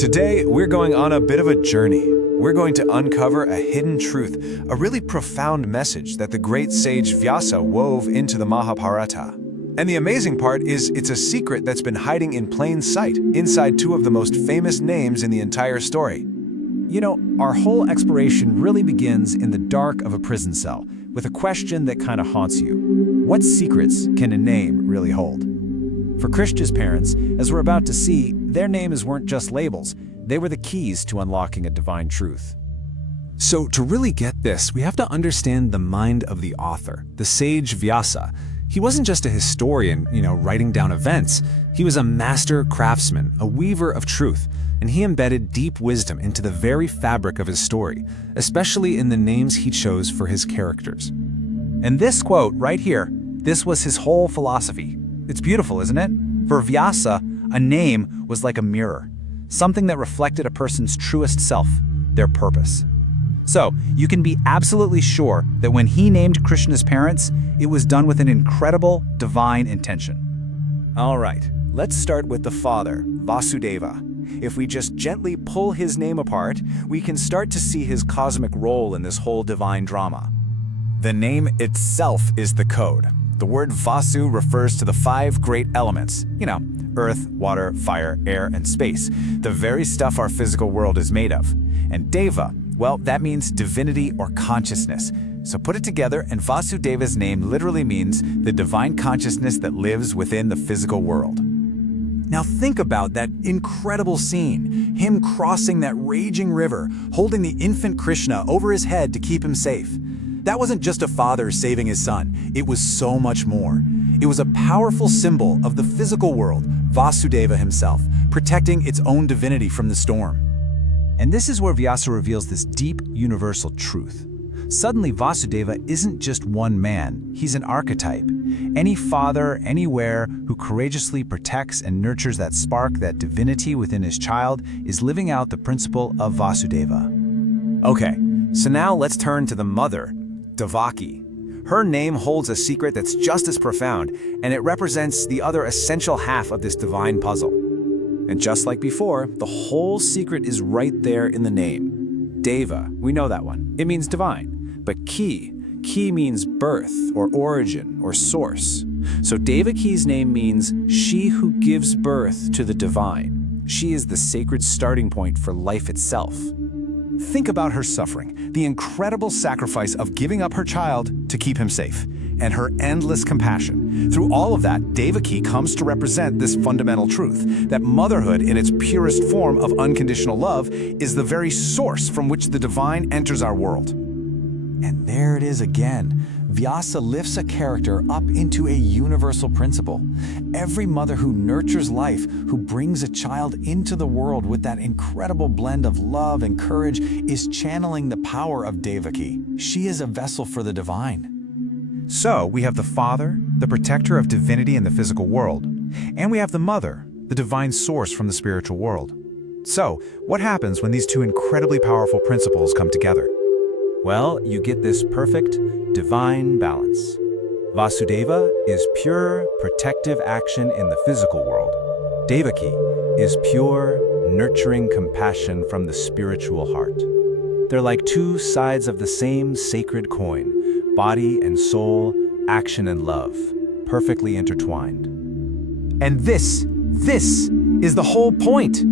Today, we're going on a bit of a journey. We're going to uncover a hidden truth, a really profound message that the great sage Vyasa wove into the Mahabharata. And the amazing part is it's a secret that's been hiding in plain sight, inside two of the most famous names in the entire story. You know, our whole exploration really begins in the dark of a prison cell, with a question that kind of haunts you. What secrets can a name really hold? For Krishna's parents, as we're about to see, their names weren't just labels. They were the keys to unlocking a divine truth. So to really get this, we have to understand the mind of the author, the sage Vyasa. He wasn't just a historian, writing down events. He was a master craftsman, a weaver of truth, and he embedded deep wisdom into the very fabric of his story, especially in the names he chose for his characters. And this quote right here, this was his whole philosophy. It's beautiful, isn't it? For Vyasa, a name was like a mirror, something that reflected a person's truest self, their purpose. So, you can be absolutely sure that when he named Krishna's parents, it was done with an incredible divine intention. All right, let's start with the father, Vasudeva. If we just gently pull his name apart, we can start to see his cosmic role in this whole divine drama. The name itself is the code. The word Vasu refers to the 5 great elements, earth, water, fire, air, and space, the very stuff our physical world is made of. And Deva, well, that means divinity or consciousness. So put it together, and Vasudeva's name literally means the divine consciousness that lives within the physical world. Now think about that incredible scene, him crossing that raging river, holding the infant Krishna over his head to keep him safe. That wasn't just a father saving his son, it was so much more. It was a powerful symbol of the physical world, Vasudeva himself, protecting its own divinity from the storm. And this is where Vyasa reveals this deep, universal truth. Suddenly, Vasudeva isn't just one man, he's an archetype. Any father, anywhere, who courageously protects and nurtures that spark, that divinity within his child, is living out the principle of Vasudeva. Okay, so now let's turn to the mother, Devaki. Her name holds a secret that's just as profound, and it represents the other essential half of this divine puzzle. And just like before, the whole secret is right there in the name. Deva, we know that one. It means divine. But Ki means birth, or origin, or source. So Devaki's name means she who gives birth to the divine. She is the sacred starting point for life itself. Think about her suffering, the incredible sacrifice of giving up her child to keep him safe, and her endless compassion. Through all of that, Devaki comes to represent this fundamental truth, that motherhood in its purest form of unconditional love is the very source from which the divine enters our world. And there it is again. Vyasa lifts a character up into a universal principle. Every mother who nurtures life, who brings a child into the world with that incredible blend of love and courage, is channeling the power of Devaki. She is a vessel for the divine. So we have the father, the protector of divinity in the physical world, and we have the mother, the divine source from the spiritual world. So what happens when these two incredibly powerful principles come together? Well, you get this perfect, divine balance. Vasudeva is pure, protective action in the physical world. Devaki is pure, nurturing compassion from the spiritual heart. They're like two sides of the same sacred coin, body and soul, action and love, perfectly intertwined. And this is the whole point.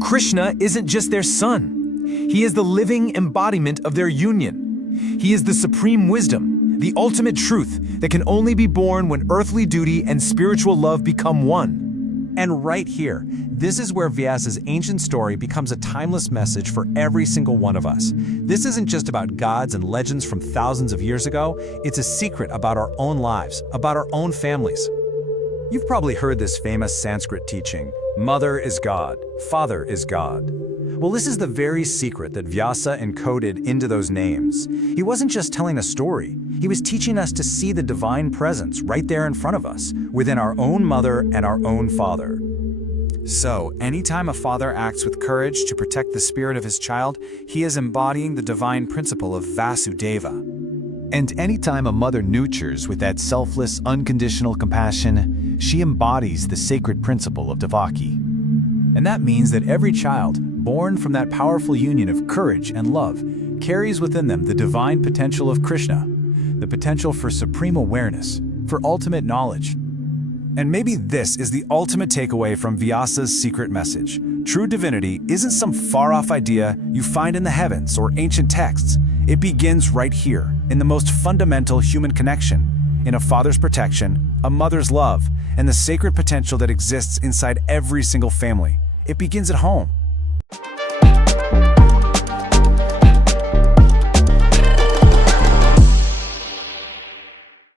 Krishna isn't just their son. He is the living embodiment of their union. He is the supreme wisdom, the ultimate truth that can only be born when earthly duty and spiritual love become one. And right here, this is where Vyasa's ancient story becomes a timeless message for every single one of us. This isn't just about gods and legends from thousands of years ago, it's a secret about our own lives, about our own families. You've probably heard this famous Sanskrit teaching, mother is God, father is God. Well, this is the very secret that Vyasa encoded into those names. He wasn't just telling a story, he was teaching us to see the divine presence right there in front of us, within our own mother and our own father. So, anytime a father acts with courage to protect the spirit of his child, he is embodying the divine principle of Vasudeva. And anytime a mother nurtures with that selfless, unconditional compassion, she embodies the sacred principle of Devaki. And that means that every child, born from that powerful union of courage and love, carries within them the divine potential of Krishna, the potential for supreme awareness, for ultimate knowledge. And maybe this is the ultimate takeaway from Vyasa's secret message. True divinity isn't some far-off idea you find in the heavens or ancient texts. It begins right here, in the most fundamental human connection, in a father's protection, a mother's love, and the sacred potential that exists inside every single family. It begins at home.